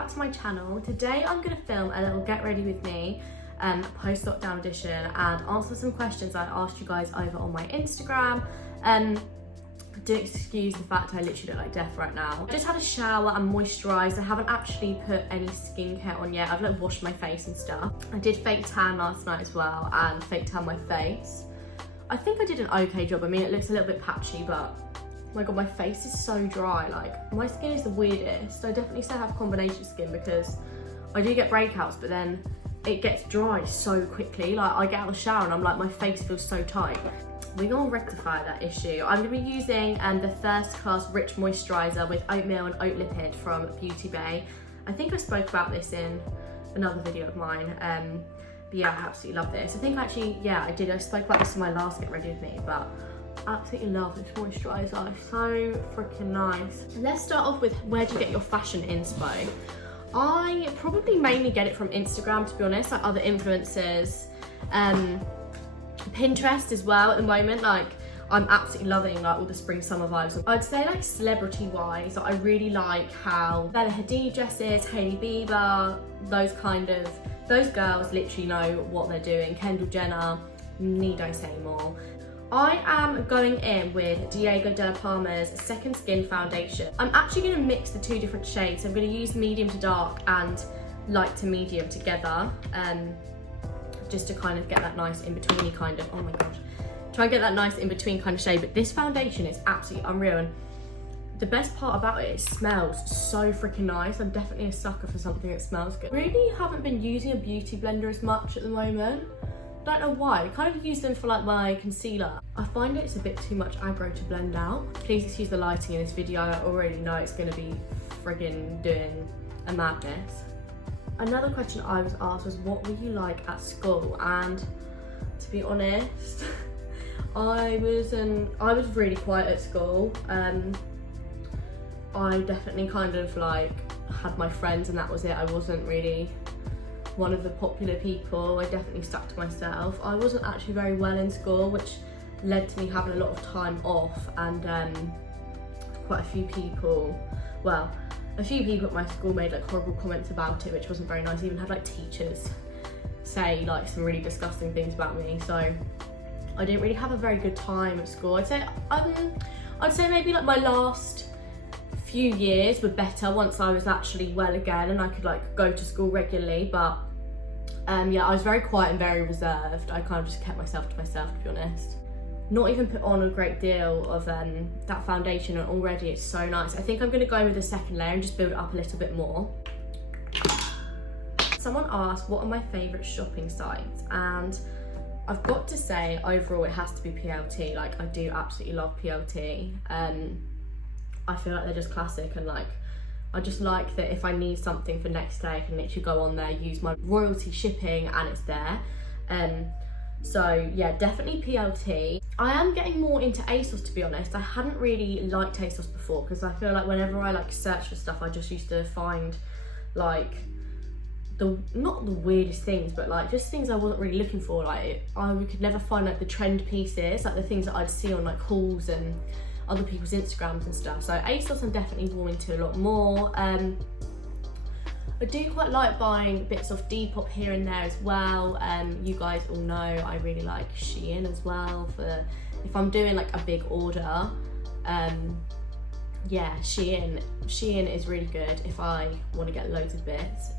back to my channel. Today I'm going to film a little get ready with me post-lockdown edition and answer some questions I asked you guys over on my Instagram. Do excuse the fact I literally look like death right now. I just had a shower and moisturised. I haven't actually put any skincare on yet. I've like washed my face and stuff. I did fake tan last night as well and fake tan my face. I think I did an okay job. I mean, it looks a little bit patchy, but oh my god, my face is so dry. Like, my skin is the weirdest. I definitely say I have combination skin because I do get breakouts, but then it gets dry so quickly. Like, I get out of the shower and I'm like, my face feels so tight. We're gonna rectify that issue. I'm gonna be using the First Class Rich Moisturiser with oatmeal and oat lipid from Beauty Bay. I think I spoke about this in another video of mine. But yeah, I absolutely love this. I think actually, yeah, I did. I spoke about this in my last Get Ready With Me, but I absolutely love this moisturiser. It's so freaking nice. Let's start off with where do you get your fashion inspo? I probably mainly get it from Instagram, to be honest, like other influencers. Pinterest as well at the moment. Like, I'm absolutely loving like all the spring summer vibes. I'd say like celebrity wise, I really like how Bella Hadid dresses, Hailey Bieber, those girls literally know what they're doing. Kendall Jenner, need I say more. I am going in with Dalla Palma's Second Skin foundation. I'm actually going to mix the two different shades. I'm going to use medium to dark and light to medium together, just to kind of get that nice in-betweeny kind of, oh my gosh, try and get that nice in-between kind of shade. But this foundation is absolutely unreal, and the best part about it smells so freaking nice. I'm definitely a sucker for something that smells good. Really haven't been using a beauty blender as much at the moment. Don't know why. I kind of use them for like my concealer. I find it's a bit too much aggro to blend out. Please excuse the lighting in this video. I already know it's going to be friggin' doing a madness. Another question I was asked was, what were you like at school? And to be honest, I was really quiet at school. I definitely kind of like had my friends and that was it. I wasn't really one of the popular people. I definitely stuck to myself. I wasn't actually very well in school, which led to me having a lot of time off, and quite a few people at my school made like horrible comments about it, which wasn't very nice. I even had like teachers say like some really disgusting things about me, so I didn't really have a very good time at school. I'd say maybe like my last few years were better once I was actually well again and I could like go to school regularly, but yeah, I was very quiet and very reserved. I kind of just kept myself to myself, to be honest. Not even put on a great deal of that foundation, and already it's so nice. I think I'm going to go in with a second layer and just build it up a little bit more. Someone asked what are my favourite shopping sites, and I've got to say overall it has to be PLT. Like, I do absolutely love PLT. I feel like they're just classic, and like I just like that if I need something for next day I can literally go on there, use my royalty shipping and it's there. So yeah, definitely PLT. I am getting more into ASOS, to be honest. I hadn't really liked ASOS before because I feel like whenever I like search for stuff I just used to find like not the weirdest things, but like just things I wasn't really looking for. Like I could never find like the trend pieces, like the things that I'd see on like hauls and other people's Instagrams and stuff. So ASOS I'm definitely warming to a lot more. I do quite like buying bits of Depop here and there as well. You guys all know I really like Shein as well for if I'm doing like a big order. Yeah, Shein is really good if I want to get loads of bits.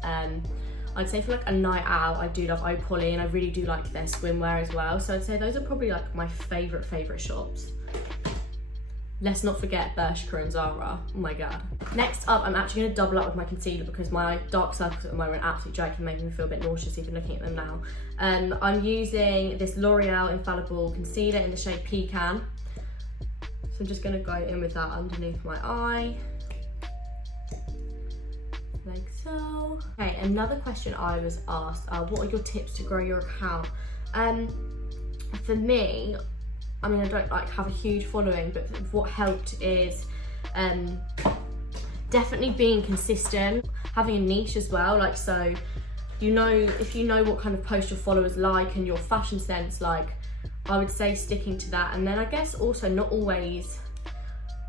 I'd say for like a night out, I do love Aucoin, and I really do like their swimwear as well. So I'd say those are probably like my favourite shops. Let's not forget Bershka and Zara. Oh my god. Next up, I'm actually going to double up with my concealer because my dark circles at the moment are absolutely joking, making me feel a bit nauseous even looking at them now. I'm using this L'Oreal Infallible concealer in the shade Pecan. So I'm just going to go in with that underneath my eye. Like so. Okay, another question I was asked, what are your tips to grow your account? For me, I mean, I don't like have a huge following, but what helped is definitely being consistent, having a niche as well. Like, so you know, if you know what kind of post your followers like and your fashion sense, like I would say sticking to that. And then I guess also not always,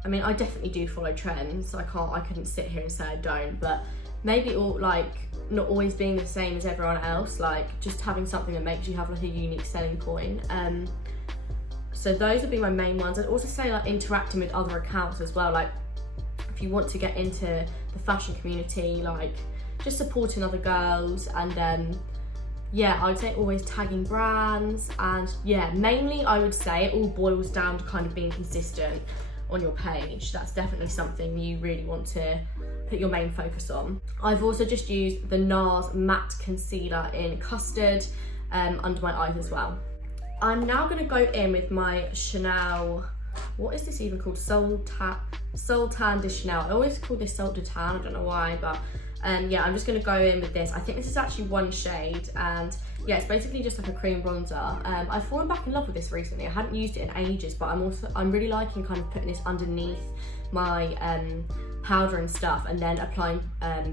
I mean, I definitely do follow trends. I couldn't sit here and say I don't, but maybe all like not always being the same as everyone else, like just having something that makes you have like a unique selling point. So those would be my main ones. I'd also say like interacting with other accounts as well, like if you want to get into the fashion community, like just supporting other girls. And then yeah, I would say always tagging brands, and yeah, mainly I would say it all boils down to kind of being consistent on your page. That's definitely something you really want to put your main focus on. I've also just used the Nars matte concealer in Custard under my eyes as well. I'm now going to go in with my Chanel, what is this even called? Soul Tan de Chanel. I always call this Salt de Tan, I don't know why, but yeah, I'm just going to go in with this. I think this is actually one shade, and yeah, it's basically just like a cream bronzer. I've fallen back in love with this recently. I hadn't used it in ages, but I'm really liking kind of putting this underneath my powder and stuff, and then applying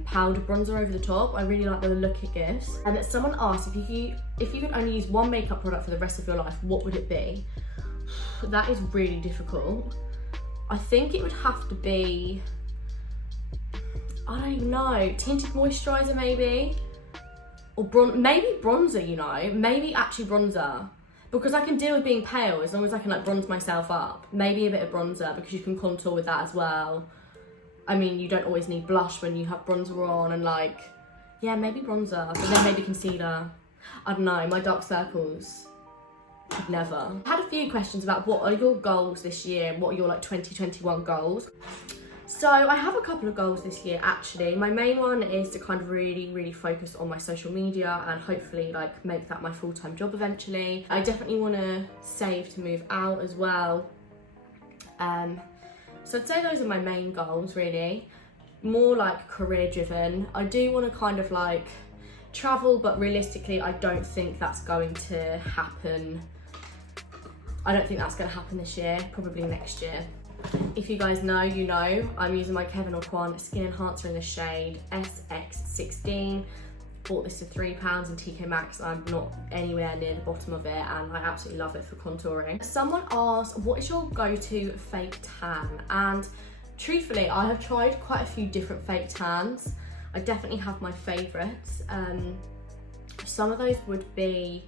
powder bronzer over the top. I really like the look it gives. And someone asked if you could only use one makeup product for the rest of your life, what would it be? That is really difficult. I think it would have to be, I don't even know, tinted moisturiser maybe, or maybe bronzer, you know, maybe actually bronzer, because I can deal with being pale as long as I can like bronze myself up. Maybe a bit of bronzer, because you can contour with that as well. I mean, you don't always need blush when you have bronzer on, and like, yeah, maybe bronzer, but then maybe concealer. I don't know, my dark circles, never. I had a few questions about what are your goals this year, what are your like 2021 goals. So I have a couple of goals this year actually. My main one is to kind of really focus on my social media and hopefully like make that my full-time job eventually. I definitely want to save to move out as well. So I'd say those are my main goals really. More like career driven. I do want to kind of like travel, but realistically I don't think that's going to happen. I don't think that's going to happen this year, probably next year. If you guys know, you know, I'm using my Kevyn Aucoin Skin Enhancer in the shade SX16. Bought this for £3 in TK Maxx. I'm not anywhere near the bottom of it, and I absolutely love it for contouring. Someone asked, what is your go-to fake tan? And truthfully, I have tried quite a few different fake tans. I definitely have my favourites. Some of those would be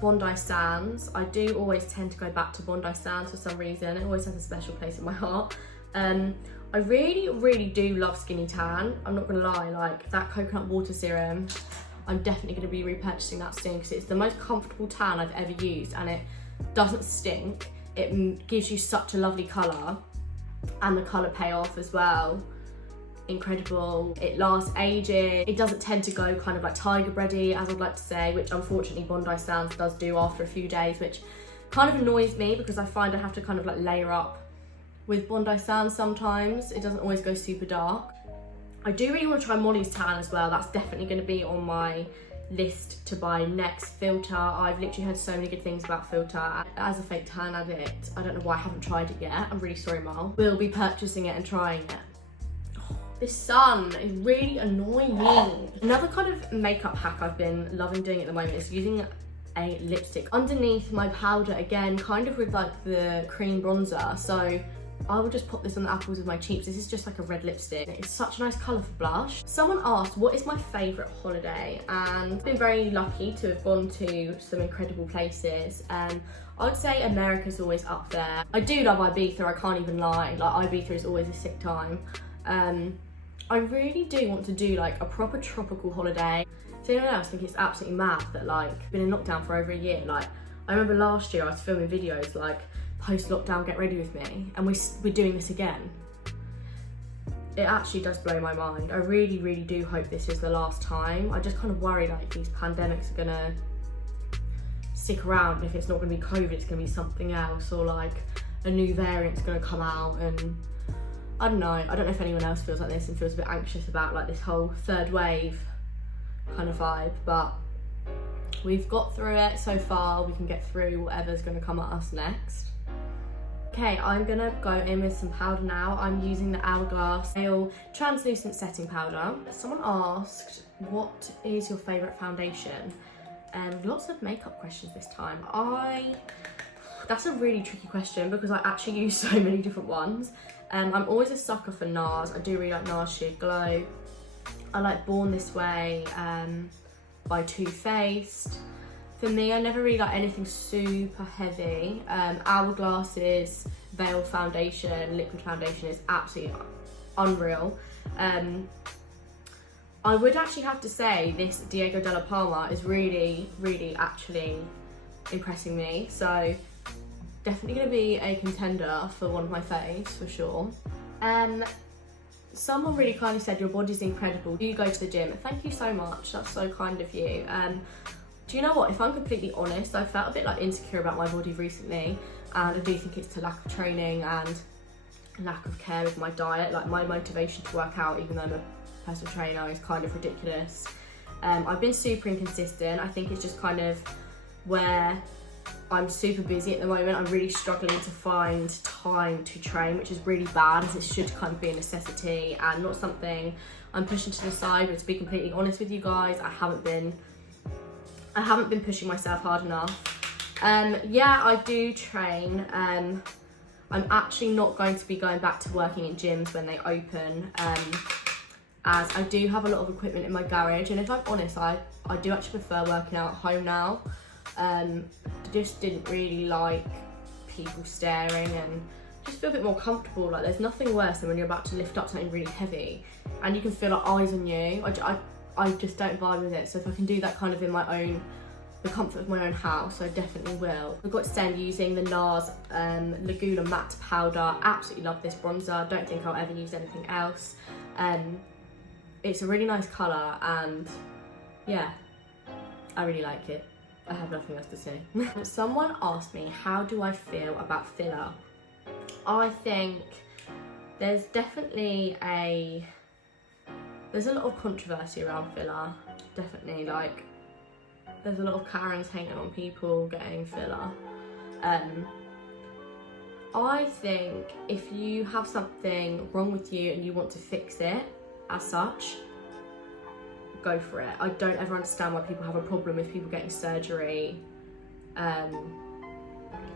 Bondi Sands. I do always tend to go back to Bondi Sands for some reason. It always has a special place in my heart. I really do love Skinny Tan. I'm not gonna lie, like that coconut water serum, I'm definitely gonna be repurchasing that soon because it's the most comfortable tan I've ever used, and it doesn't stink. It gives you such a lovely colour, and the colour payoff as well. Incredible. It lasts ages. It doesn't tend to go kind of like tiger bready, as I'd like to say, which unfortunately Bondi Sands does do after a few days, which kind of annoys me because I find I have to kind of like layer up with Bondi Sands sometimes. It doesn't always go super dark. I do really want to try Molly's tan as well. That's definitely going to be on my list to buy next. Filter, I've literally heard so many good things about Filter. As a fake tan addict, I don't know why I haven't tried it yet. I'm really sorry, Mal. We'll be purchasing it and trying it. This sun is really annoying me. Another kind of makeup hack I've been loving doing at the moment is using a lipstick underneath my powder again, kind of with like the cream bronzer. So I will just pop this on the apples of my cheeks. This is just like a red lipstick. It's such a nice colour for blush. Someone asked, what is my favourite holiday? And I've been very lucky to have gone to some incredible places. I would say America's always up there. I do love Ibiza, I can't even lie. Like Ibiza is always a sick time. I really do want to do like a proper tropical holiday. So anyone else think it's absolutely mad that like been in lockdown for over a year? Like I remember last year I was filming videos like post-lockdown get ready with me, and we're doing this again. It actually does blow my mind. I really do hope this is the last time. I just kind of worry like these pandemics are gonna stick around. If it's not gonna be COVID, it's gonna be something else, or like a new variant's gonna come out, and I don't know. I don't know if anyone else feels like this and feels a bit anxious about like this whole third wave kind of vibe, but we've got through it so far. We can get through whatever's gonna come at us next. Okay, I'm gonna go in with some powder now. I'm using the Hourglass Nail Translucent Setting Powder. Someone asked, what is your favourite foundation? Lots of makeup questions this time. That's a really tricky question because I actually use so many different ones. I'm always a sucker for Nars. I do really like Nars Sheer Glow. I like Born This Way by Too Faced. For me, I never really like anything super heavy. Hourglass's Veil foundation, liquid foundation, is absolutely unreal. I would actually have to say this Diego Dalla Palma is really, really actually impressing me. So definitely going to be a contender for one of my faves for sure. Someone really kindly said your body's incredible. Do you go to the gym? Thank you so much. That's so kind of you. Do you know what? If I'm completely honest, I felt a bit like insecure about my body recently, and I do think it's to lack of training and lack of care with my diet. Like my motivation to work out, even though I'm a personal trainer, is kind of ridiculous. I've been super inconsistent. I think it's just kind of where I'm super busy at the moment. I'm really struggling to find time to train, which is really bad, as it should kind of be a necessity and not something I'm pushing to the side. But to be completely honest with you guys, I haven't been pushing myself hard enough. Yeah, I do train. I'm actually not going to be going back to working in gyms when they open, as I do have a lot of equipment in my garage, and if I'm honest, I do actually prefer working out at home now. Just didn't really like people staring, and just feel a bit more comfortable. Like there's nothing worse than when you're about to lift up something really heavy and you can feel like eyes on you. I just don't vibe with it. So if I can do that kind of in the comfort of my own house, I definitely will. I've got to say I'm using the Nars Laguna Matte Powder. Absolutely love this bronzer. Don't think I'll ever use anything else. It's a really nice colour, and yeah, I really like it. I have nothing else to say. Someone asked me, how do I feel about filler? I think there's definitely there's a lot of controversy around filler. Definitely, like, there's a lot of Karens hating on people getting filler. I think if you have something wrong with you and you want to fix it as such, go for it. I don't ever understand why people have a problem with people getting surgery,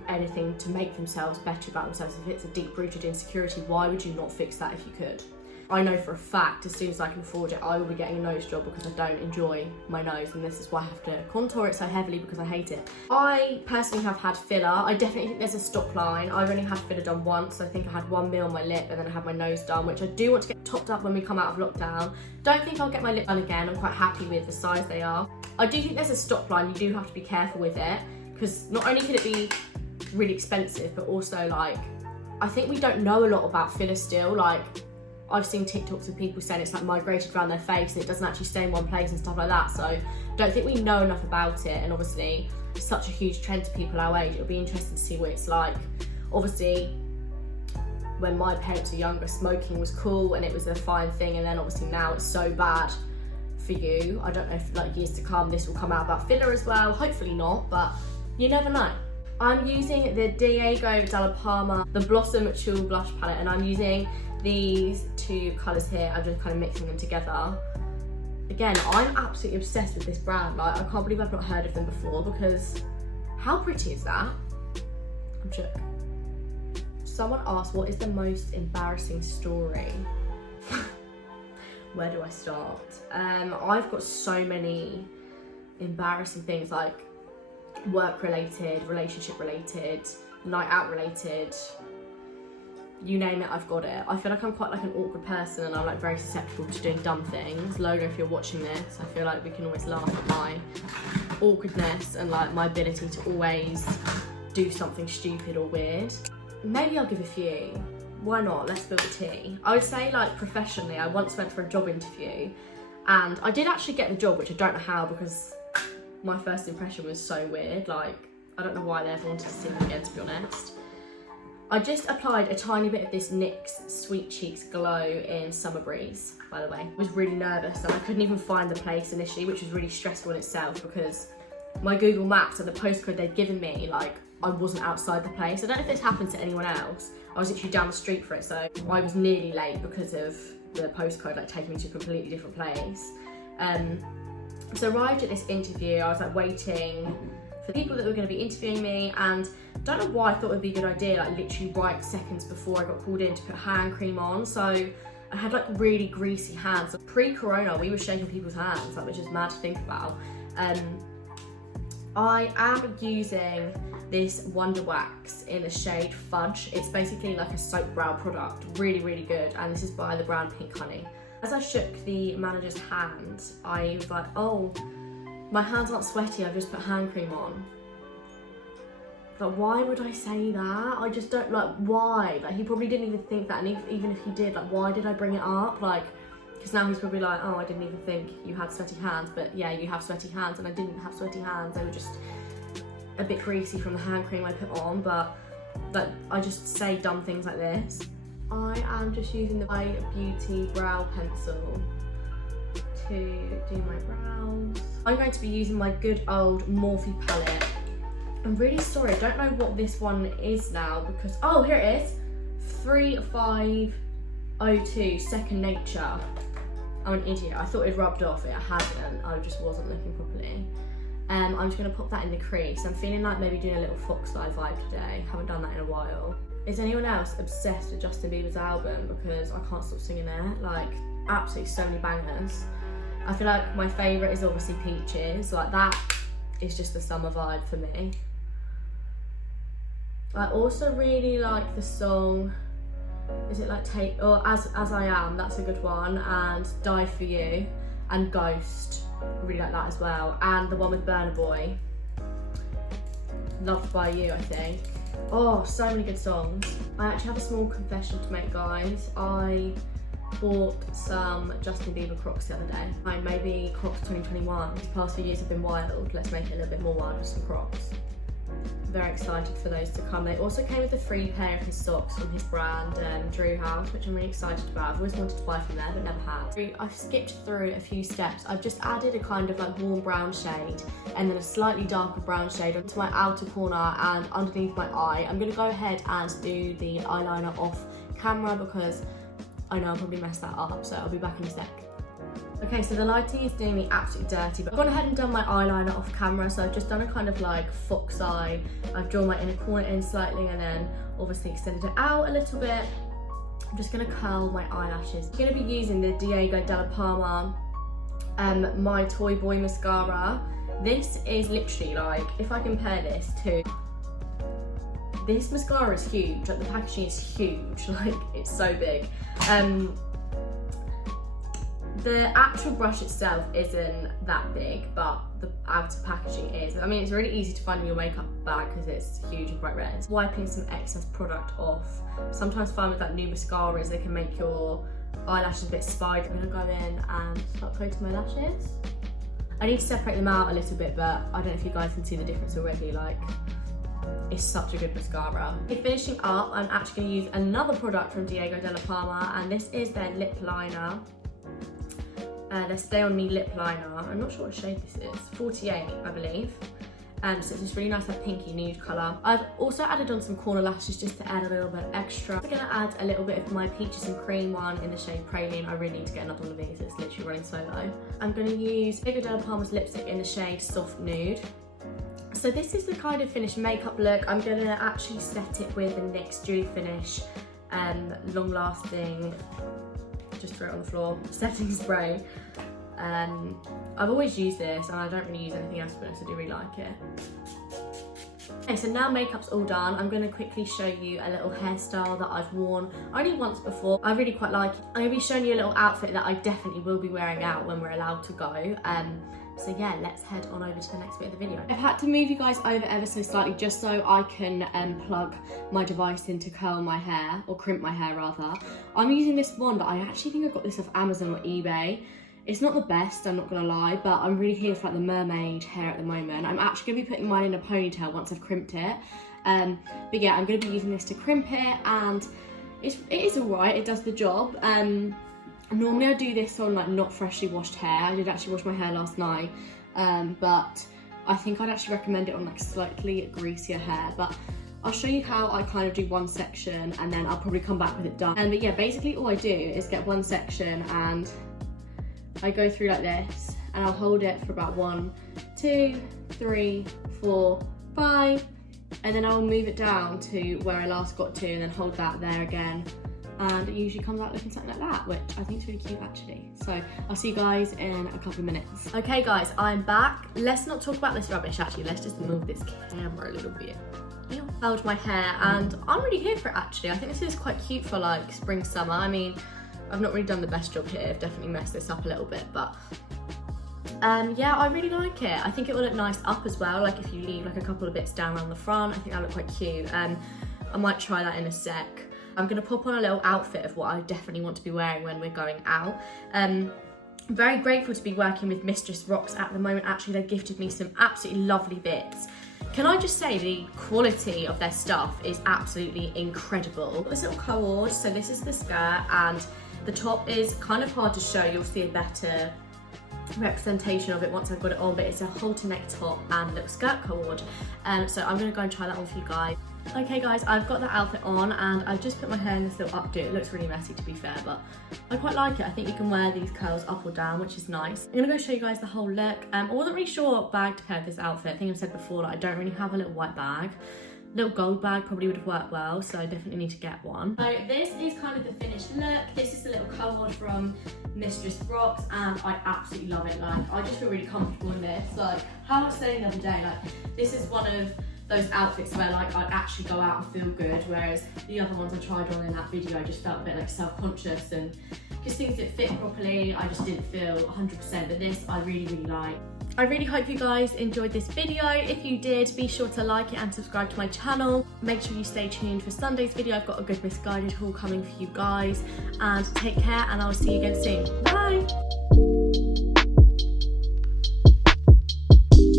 anything to make themselves better about themselves. If it's a deep-rooted insecurity, why would you not fix that if you could? I know for a fact, as soon as I can afford it, I will be getting a nose job because I don't enjoy my nose, and this is why I have to contour it so heavily because I hate it. I personally have had filler. I definitely think there's a stop line. I've only had filler done once. I think I had 1 mil on my lip, and then I had my nose done, which I do want to get topped up when we come out of lockdown. Don't think I'll get my lip done again. I'm quite happy with the size they are. I do think there's a stop line. You do have to be careful with it, because not only could it be really expensive, but also, like, I think we don't know a lot about filler still. Like, I've seen TikToks of people saying it's like migrated around their face and it doesn't actually stay in one place and stuff like that. So don't think we know enough about it, and obviously it's such a huge trend to people our age. It'll be interesting to see what it's like. Obviously, when my parents were younger, smoking was cool and it was a fine thing, and then obviously now it's so bad for you. I don't know if like years to come this will come out about filler as well. Hopefully not, but you never know. I'm using the Diego Dalla Palma, the Blossom Tulle Blush Palette, and I'm using these two colours here. I'm just kind of mixing them together. Again, I'm absolutely obsessed with this brand. Like, I can't believe I've not heard of them before, because how pretty is that? I'm shook. Someone asked, what is the most embarrassing story? Where do I start? I've got so many embarrassing things, like work related, relationship related, night out related. You name it, I've got it. I feel like I'm quite like an awkward person, and I'm like very susceptible to doing dumb things. Lola, if you're watching this, I feel like we can always laugh at my awkwardness and like my ability to always do something stupid or weird. Maybe I'll give a few. Why not? Let's spill the tea. I would say, like, professionally, I once went for a job interview, and I did actually get the job, which I don't know how, because my first impression was so weird. Like, I don't know why they ever wanted to see me again, to be honest. I just applied a tiny bit of this NYX Sweet Cheeks Glow in Summer Breeze, by the way. I was really nervous, and I couldn't even find the place initially, which was really stressful in itself, because my Google Maps and the postcode they'd given me, like, I wasn't outside the place. I don't know if this happened to anyone else. I was literally down the street for it, so I was nearly late because of the postcode, like, taking me to a completely different place. So arrived at this interview, I was like waiting for the people that were going to be interviewing me, and don't know why I thought it would be a good idea, like literally right seconds before I got called in, to put hand cream on. So I had like really greasy hands. Pre-corona, we were shaking people's hands, like, which is mad to think about. I am using this Wonder Wax in the shade Fudge. It's basically like a soap brow product, really, really good. And this is by the brand Pink Honey. As I shook the manager's hand, I was like, oh, my hands aren't sweaty, I've just put hand cream on. Like, why would I say that? I just don't, like, why? Like, he probably didn't even think that, and even if he did, like, why did I bring it up? Like, because now he's probably like, oh, I didn't even think you had sweaty hands, but yeah, you have sweaty hands, and I didn't have sweaty hands. They were just a bit greasy from the hand cream I put on, but like, I just say dumb things like this. I am just using the Beauty brow pencil to do my brows. I'm going to be using my good old Morphe palette. I'm really sorry, I don't know what this one is now because, oh, here it is. 3502 Second Nature. I'm an idiot. I thought it rubbed off, it hadn't. I just wasn't looking properly. I'm just gonna pop that in the crease. I'm feeling like maybe doing a little Fox Eye vibe today. Haven't done that in a while. Is anyone else obsessed with Justin Bieber's album? Because I can't stop singing it. Like, absolutely so many bangers. I feel like my favourite is obviously Peaches. Like, that is just the summer vibe for me. I also really like the song, is it like As I Am, that's a good one, and Die For You, and Ghost, really like that as well, and the one with Burna Boy, Loved By You, I think. Oh, so many good songs. I actually have a small confession to make, guys. I bought some Justin Bieber Crocs the other day. Maybe Crocs 2021. These past few years have been wild. Let's make it a little bit more wild with some Crocs. Very excited for those to come. They also came with a free pair of his socks from his brand, Drew House, which I'm really excited about. I've always wanted to buy from there, but never had. I've skipped through a few steps. I've just added a kind of like warm brown shade and then a slightly darker brown shade onto my outer corner and underneath my eye. I'm gonna go ahead and do the eyeliner off camera because I know I'll probably mess that up, so I'll be back in a sec. Okay, so the lighting is doing me absolutely dirty, but I've gone ahead and done my eyeliner off camera, so I've just done a kind of like fox eye. I've drawn my inner corner in slightly and then obviously extended it out a little bit. I'm just gonna curl my eyelashes. I'm gonna be using the Dalla Palma My Toy Boy mascara. This is literally like, if I compare this to, this mascara is huge, like the packaging is huge, like it's so big. The actual brush itself isn't that big, but the outer packaging is. I mean, it's really easy to find in your makeup bag because it's huge and bright red. Wiping some excess product off. Sometimes find with that new mascaras, they can make your eyelashes a bit spidery. I'm gonna go in and start coating my lashes. I need to separate them out a little bit, but I don't know if you guys can see the difference already. Like, it's such a good mascara. Finishing up, I'm actually gonna use another product from Dalla Palma, and this is their lip liner. Their Stay On Me lip liner. I'm not sure what shade this is. 48, I believe. So it's this really nice like pinky nude colour. I've also added on some corner lashes just to add a little bit extra. I'm gonna add a little bit of my Peaches and Cream one in the shade Praline. I really need to get another one of these. It's literally running so low. I'm gonna use Dalla Palma's lipstick in the shade Soft Nude. So this is the kind of finished makeup look. I'm gonna actually set it with the NYX Dewy Finish long lasting, just throw it on the floor, setting spray. I've always used this and I don't really use anything else, but I do really like it. Okay, so now makeup's all done, I'm going to quickly show you a little hairstyle that I've worn only once before. I really quite like it. I'm going to be showing you a little outfit that I definitely will be wearing out when we're allowed to go. So yeah, let's head on over to the next bit of the video. I've had to move you guys over ever so slightly just so I can plug my device in to curl my hair, or crimp my hair rather. I'm using this wand, but I actually think I got this off Amazon or eBay. It's not the best, I'm not gonna lie, but I'm really here for like the mermaid hair at the moment. I'm actually gonna be putting mine in a ponytail once I've crimped it. But yeah, I'm gonna be using this to crimp it, and it is alright, it does the job. Normally I do this on like not freshly washed hair. I did actually wash my hair last night, but I think I'd actually recommend it on like slightly greasier hair. But I'll show you how I kind of do one section and then I'll probably come back with it done. But yeah, basically all I do is get one section and I go through like this and I'll hold it for about 1, 2, 3, 4, 5, and then I'll move it down to where I last got to and then hold that there again and it usually comes out looking something like that, which I think is really cute actually. So I'll see you guys in a couple of minutes. Okay guys, I'm back. Let's not talk about this rubbish actually, let's just move this camera a little bit. Held my hair, and I'm really here for it actually. I think this is quite cute for like spring, summer. I mean, I've not really done the best job here. I've definitely messed this up a little bit, but yeah, I really like it. I think it will look nice up as well. Like if you leave like a couple of bits down around the front, I think that'll look quite cute. I might try that in a sec. I'm gonna pop on a little outfit of what I definitely want to be wearing when we're going out. I'm very grateful to be working with Mistress Rocks at the moment. Actually, they gifted me some absolutely lovely bits. Can I just say the quality of their stuff is absolutely incredible. This little cord, so this is the skirt, and the top is kind of hard to show. You'll see a better representation of it once I've got it on, but it's a halter neck top and little skirt cord. So I'm gonna go and try that on for you guys. Okay guys, I've got the outfit on and I've just put my hair in this little updo. It looks really messy to be fair, but I quite like it. I think you can wear these curls up or down, which is nice. I'm gonna go show you guys the whole look. I wasn't really sure what bag to pair with this outfit. I think I've said before that I don't really have a little white bag. Little gold bag probably would have worked well, so I definitely need to get one. So this is kind of the finished look. This is the little cord from Mistress Rocks, and I absolutely love it. Like, I just feel really comfortable in this. Like, how I was saying the other day, like, this is one of those outfits where like I'd actually go out and feel good, whereas the other ones I tried on in that video I just felt a bit like self-conscious, and because things didn't fit properly, I just didn't feel 100%, but this I really like. I really hope you guys enjoyed this video. If you did, be sure to like it and subscribe to my channel. Make sure you stay tuned for Sunday's video. I've got a good misguided haul coming for you guys, and take care, and I'll see you again soon. Bye!